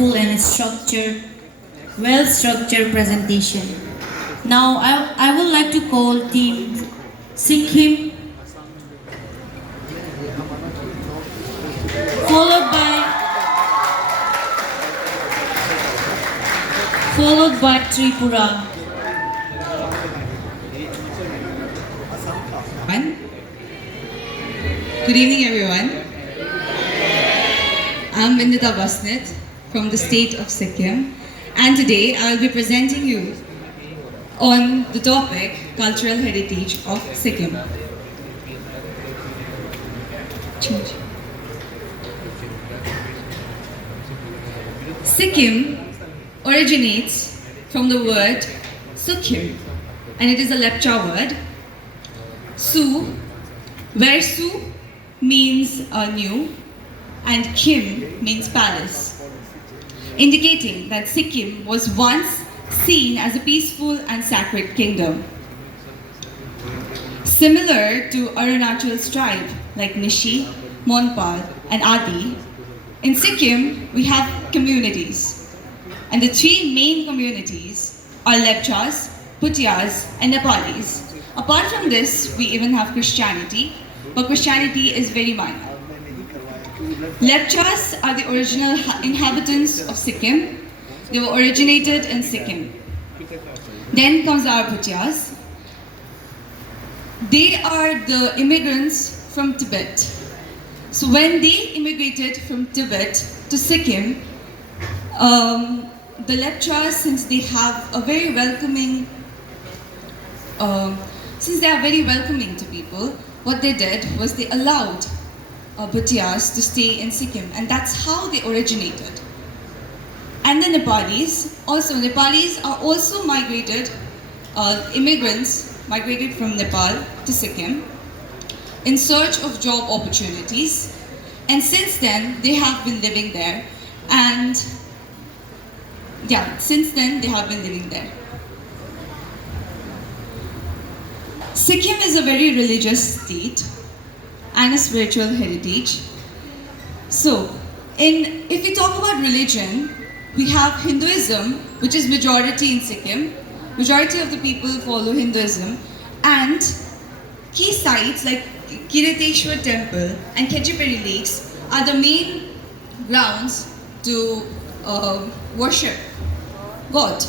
thoughtful and well-structured presentation. Now, I would like to call Team Sikkim, followed by Tripura. Good evening, everyone. I'm Vindita Basnet from the state of Sikkim, and today I will be presenting you on the topic Cultural Heritage of Sikkim. Sikkim originates from the word Sukkim, and it is a Lepcha word. Su, where Su means new and Kim means palace, indicating that Sikkim was once seen as a peaceful and sacred kingdom. Similar to Arunachal's tribe like Nishi, Monpal and Adi, in Sikkim we have communities, and the three main communities are Lepchas, Bhutias and Nepalis. Apart from this, we even have Christianity, but Christianity is very minor. Lepchas are the original inhabitants of Sikkim. They were originated in Sikkim. Then comes our Bhutias. They are the immigrants from Tibet. So when they immigrated from Tibet to Sikkim, the Lepchas, since they are very welcoming to people, what they did was they allowed Bhutias to stay in Sikkim, and that's how they originated. And the Nepalis are also migrated, immigrants migrated from Nepal to Sikkim in search of job opportunities, and since then they have been living there. Sikkim is a very religious state and a spiritual heritage. So, if we talk about religion, we have Hinduism, which is majority in Sikkim. Majority of the people follow Hinduism, and key sites like Kirateshwar Temple and Ketchiperi Lakes are the main grounds to worship God.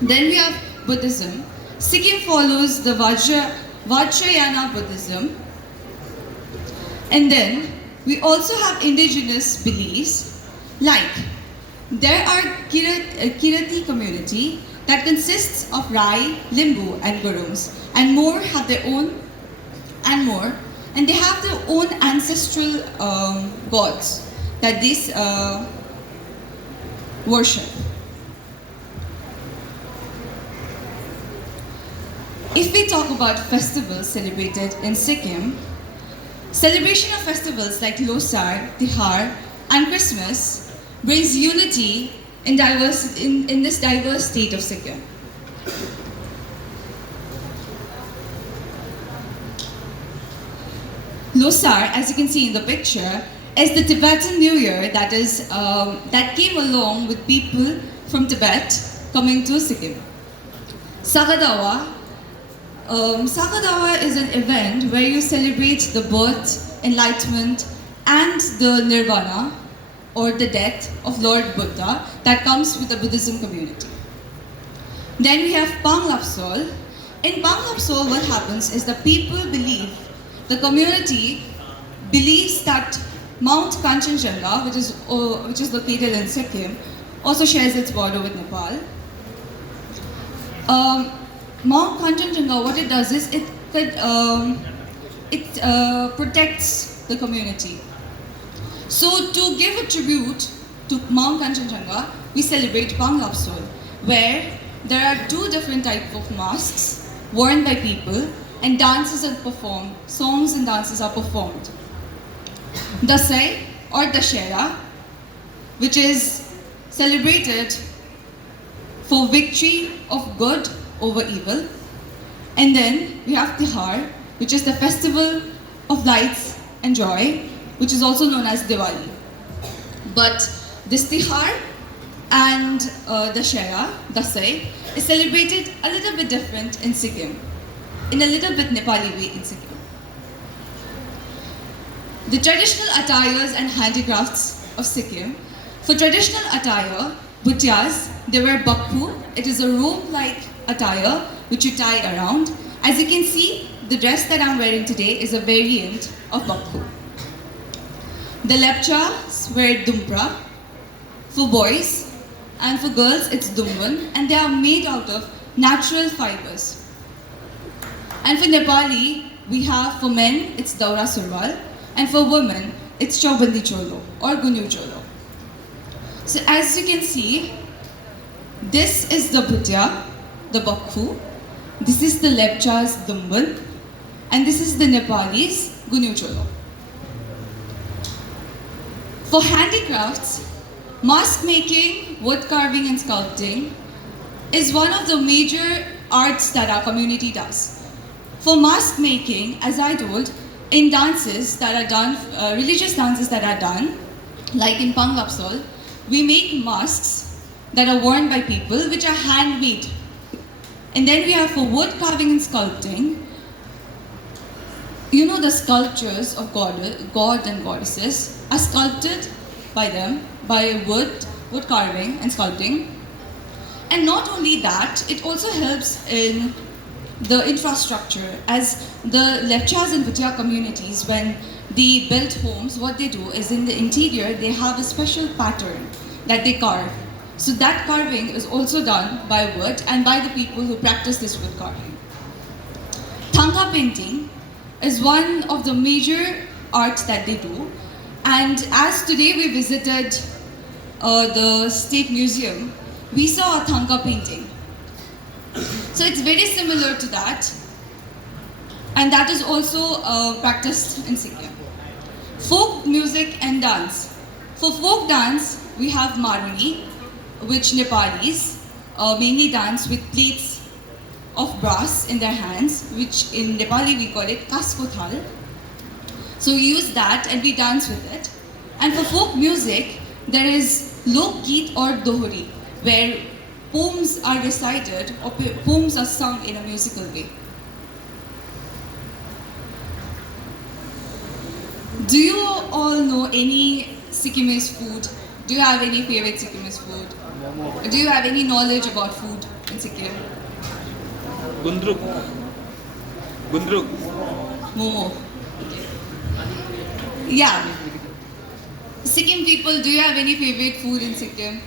Then we have Buddhism. Sikkim follows the Vajrayana Buddhism. And then we also have indigenous beliefs, like there are Kirati community that consists of Rai, Limbu and Gurums, and more have their own and they have their own ancestral gods that they worship. If we talk about festivals celebrated in Sikkim, celebration of festivals like Losar, Tihar and Christmas brings unity in this diverse state of Sikkim. Losar, as you can see in the picture, is the Tibetan New Year that came along with people from Tibet coming to Sikkim. Sagadawa is an event where you celebrate the birth, enlightenment, and the nirvana, or the death of Lord Buddha that comes with the Buddhism community. Then we have Panglapsol. In Panglapsol, what happens is the the community believes that Mount Kanchenjunga, which is located in Sikkim, also shares its border with Nepal. Mount Kanchenjunga, what it does is it protects the community. So to give a tribute to Mount Kanchenjunga, we celebrate Panglapsol, where there are two different types of masks worn by people, and songs and dances are performed. Dasai or Dashera, which is celebrated for victory of good over evil. And then we have Tihar, which is the festival of lights and joy, which is also known as Diwali. But This Tihar and Dashera, Dasai, is celebrated a little bit different in Sikkim, in a little bit Nepali way in Sikkim. The traditional attires and handicrafts of Sikkim. For traditional attire, bhutyas, they wear bakhu. It is a robe-like attire which you tie around. As you can see, the dress that I'm wearing today is a variant of bakhu. The lepchas wear dumpra for boys, and for girls it's dumban, and they are made out of natural fibers. And for Nepali, we have for men it's daura surwal, and for women it's chaubandi cholo or gunyu cholo. So as you can see, this is the bhutya, the bakhu, this is the lepcha's dumban, and this is the Nepali's gunyu cholo. For handicrafts, mask making, wood carving and sculpting is one of the major arts that our community does. For mask making, as I told, in dances that are done, religious dances that are done, like in Panglapsol, we make masks that are worn by people which are handmade. And then we have for wood carving and sculpting, you know, the sculptures of God and goddesses are sculpted by them by wood carving and sculpting. And not only that, it also helps in the infrastructure, as the lepchas and bhutia communities, when they build homes, what they do is in the interior they have a special pattern that they carve. So that carving is also done by wood and by the people who practice this wood carving. Thangka painting is one of the major arts that they do, and as today we visited the State Museum, we saw a Thangka painting. So it's very similar to that, and that is also practiced in Sikkim. Folk music and dance. For folk dance, we have Maruni, which Nepalis mainly dance with plates of brass in their hands, which in Nepali we call it kaskothal. So we use that and we dance with it. And for folk music, there is Lokgeet or Dohri, where poems are recited or poems are sung in a musical way. Do you all know any Sikkimese food? Do you have any favorite Sikkimese food? Or do you have any knowledge about food in Sikkim? Gundruk. Gundruk. Momo. Okay. Yeah. Sikkim people, do you have any favorite food in Sikkim?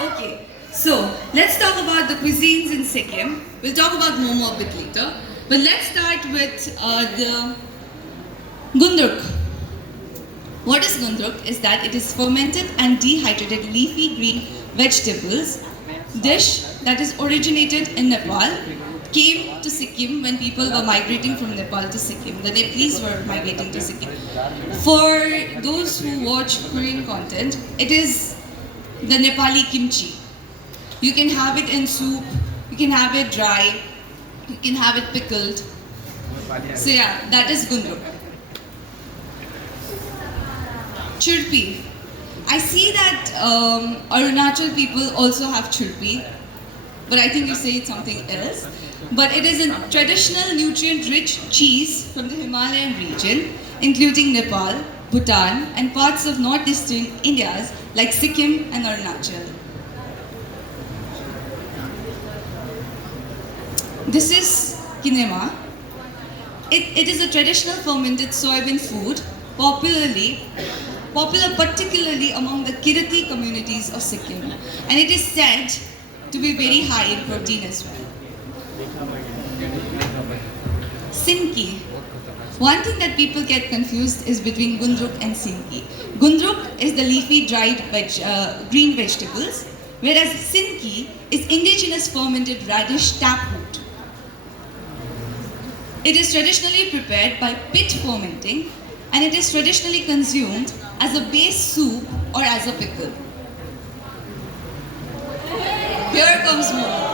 Okay, so let's talk about the cuisines in Sikkim. We'll talk about momo a bit later. But let's start with the gundruk. What is gundruk is that it is fermented and dehydrated leafy green vegetables dish that is originated in Nepal, came to Sikkim when people were migrating from Nepal to Sikkim. The Nepalese were migrating to Sikkim. For those who watch Korean content, it is the Nepali kimchi. You can have it in soup, you can have it dry, you can have it pickled. So yeah, that is gundruk. Churpi. I see that Arunachal people also have churpi, but I think you say it's something else. But it is a traditional nutrient-rich cheese from the Himalayan region, including Nepal, Bhutan, and parts of northeastern India like Sikkim and Arunachal. This is kinema. It is a traditional fermented soybean food, popular particularly among the Kirati communities of Sikkim, and it is said to be very high in protein as well. Sinki. One thing that people get confused is between gundruk and sinki. Gundruk is the leafy dried green vegetables, whereas sinki is indigenous fermented radish taproot. It is traditionally prepared by pit fermenting, and it is traditionally consumed as a base soup or as a pickle. Here comes momo.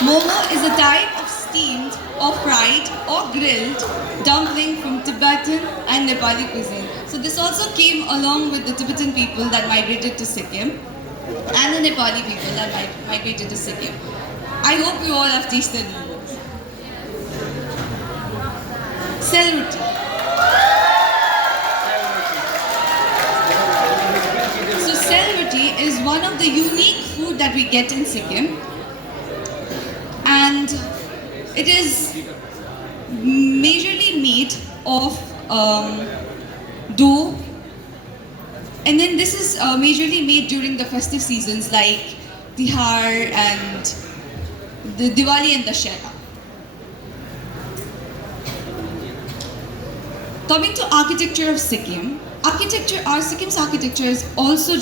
Momo is a type of steamed or fried or grilled dumpling from Tibetan and Nepali cuisine. So this also came along with the Tibetan people that migrated to Sikkim and the Nepali people that migrated to Sikkim. I hope you all have tasted momos. Sel roti. So sel roti is one of the unique food that we get in Sikkim, and it is majorly made of dough, and then this is majorly made during the festive seasons like Tihar and the Diwali and Dashera. Coming to architecture of Sikkim, Sikkim's architecture is also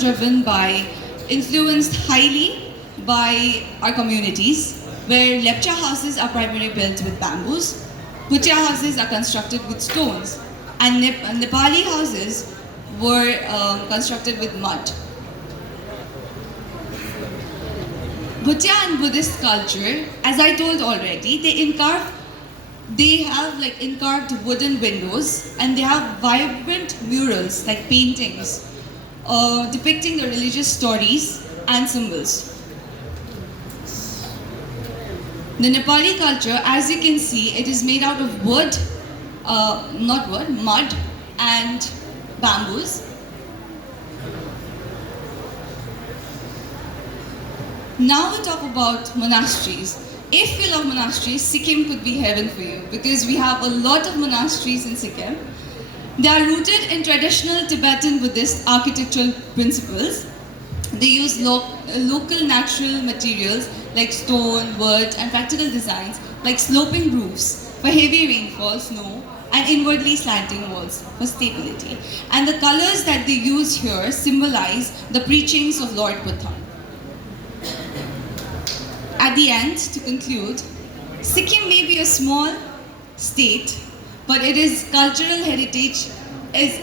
influenced highly by our communities, where Lepcha houses are primarily built with bamboos, Bhutia houses are constructed with stones, and Nepali houses were constructed with mud. Bhutia and Buddhist culture, as I told already, they have like encarved wooden windows, and they have vibrant murals like paintings depicting the religious stories and symbols. The Nepali culture, as you can see, it is made out of mud and bamboos. Now we talk about monasteries. If you love monasteries, Sikkim could be heaven for you, because we have a lot of monasteries in Sikkim. They are rooted in traditional Tibetan Buddhist architectural principles. They use local natural materials like stone, wood, and practical designs like sloping roofs for heavy rainfall, snow, and inwardly slanting walls for stability. And the colors that they use here symbolize the preachings of Lord Buddha. At the end, to conclude, Sikkim may be a small state, but its cultural heritage is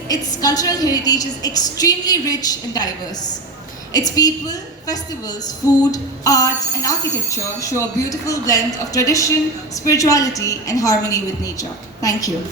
extremely rich and diverse. Its people, festivals, food, art, and architecture show a beautiful blend of tradition, spirituality, and harmony with nature. Thank you.